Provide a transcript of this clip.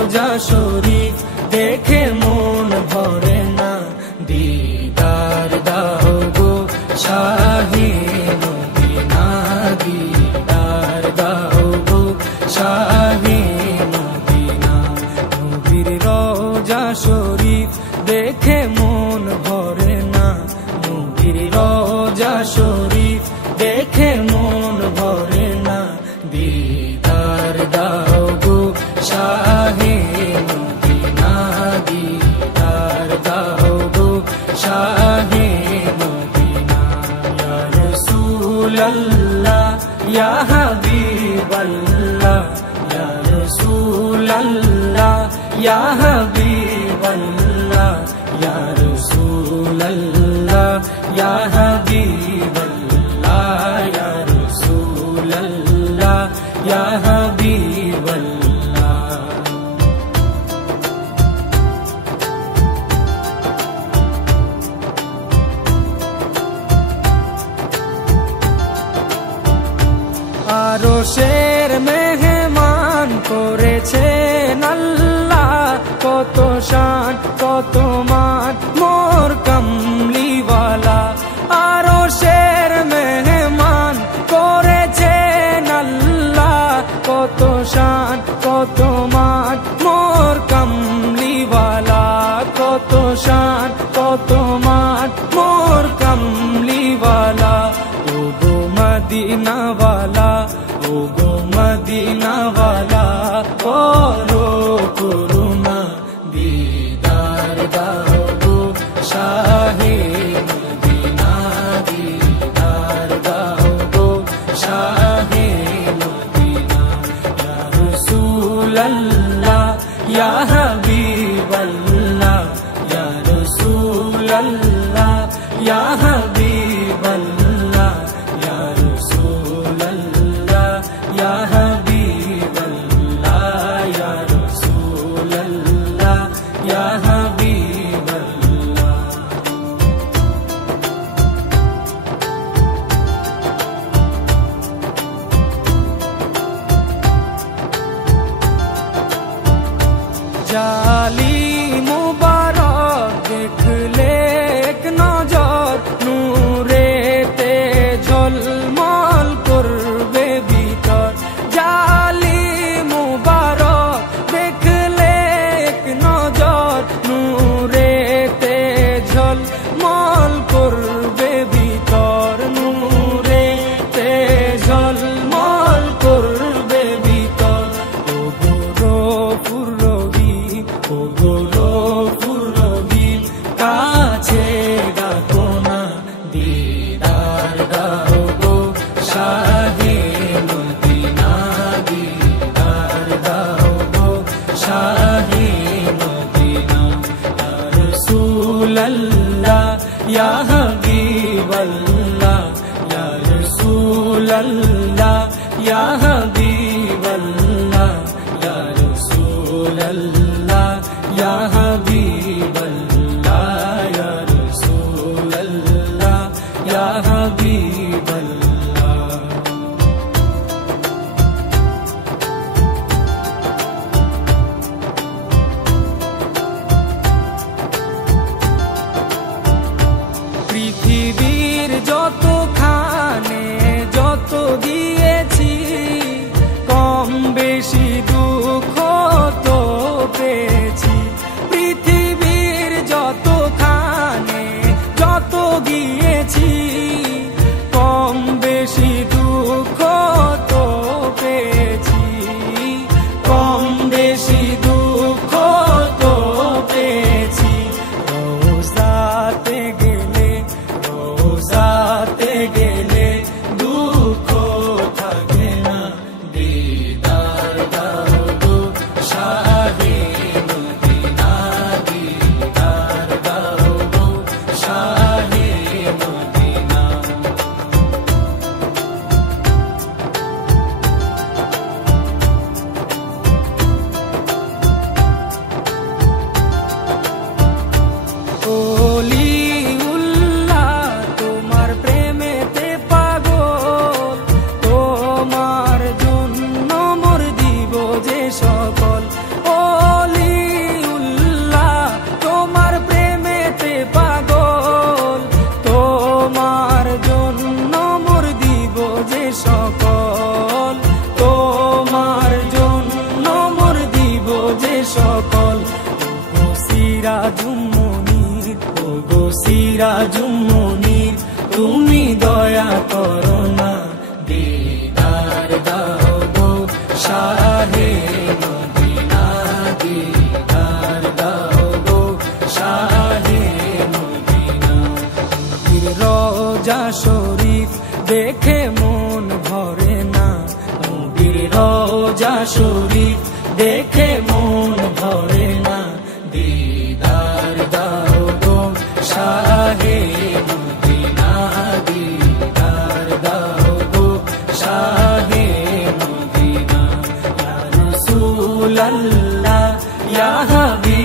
রোজা শরীফ দেখে মন ভরে না, দিদার দাও গো শাহে মদিনা, দিদার দাও গো শাহে মদিনা। নবীর রোজা শরীফ দেখে মন ভরে না, নবীর রোজা শরীফ দেখে মন ভরে না, দিদার দাও গো শাহে মদিনা, দিদার দাও গো শাহে মদিনা। ইয়া রাসূলাল্লাহ ইয়া হাবিবাল্লাহ, ইয়া রাসূলাল্লাহ ইয়া হাবিবাল্লাহ, ইয়া রাসূলাল্লাহ ইয়া হাবিবাল্লাহ, ইয়া রাসূলাল্লাহ ইয়া হাবিবাল্লাহ। আরশের মেহমান করেছেন আল্লাহ, কত শান কত মান মোর কামলিওয়ালা। আরশের মেহমান করেছেন আল্লাহ, কত শান কত মান মোর কামলিওয়ালা, কত শান কত মান মোর কামলিওয়ালা। ও গো মদিনাওয়ালা, ও গো মদিনাওয়ালা, করো করুণা, দিদার দাও গো শাহে মদিনা, দিদার দাও গো শাহে মদিনা। ইয়া রাসূলাল্লাহ ইয়া হাবিবাল্লাহ, ইয়া রাসূলাল্লাহ ইয়া হাবিবাল্লাহ, ইয়া রাসূলাল্লাহ ইয়া হাবিবাল্লাহ, ইয়া রাসূলাল্লাহ ইয়া হাবিবাল্লাহ। জালি মুবারক দেখলে এক নজর, নূরেতে ঝলমল করবে ভিতর। জালি মুবারক দেখলে এক নজর, নূরেতে ঝলমল করবে ভিতর, নূরেতে ঝলমল করবে ভিতর। ও গো গফুর রহিম, ও গো গফুর রহিম, কাছে ডাকো না, দিদার দাও গো শাহে মদিনা, দিদার দাও গো শাহে মদিনা। ইয়া রাসূলাল্লাহ ইয়া হাবিবাল্লাহ, ইয়া রাসূলাল্লাহ ইয়া হাবিবাল্লাহ, ইয়া রাসূলাল্লাহ ইয়া হাবিবাল্লাহ, ইয়া রাসূলাল্লাহ ইয়া হাবিবাল্লাহ। পৃথিবীর যতখানে যত দিয়েছি, কম বেশি দুঃখ তো পেয়েছি। পৃথিবীর যতখানে যত গিয়েছি, কম বেশি দুঃখ তো পেয়েছি, কম বেশি দুঃখ তো পেয়েছি। রোজাতে গেলে, রোজাতে গেলে দুঃখ থাকে না, দিদার দাও গো শাহে মদিনা, দিদার দাও গো শাহে মদিনা। ওলিউল্লাহ তোমার প্রেমেতে পাগল, তোমার জন্য মোর দিব যে সকল। ও সিরাজুম মুনির, ওগো সিরাজুম মুনির, তুমি দয়া করো না, দিদার দাও গো শাহে মদিনা, দিদার দাও গো শাহে মদিনা। রোজা শরীফ দেখে মন ভরে না, নবীর রোজা শরীফ দেখে মন ভরে না, দিদার দাও গো শাহে মদিনা, দিদার দাও গো শাহে মদিনা। ইয়া রাসূলাল্লাহ ইয়া হাবিব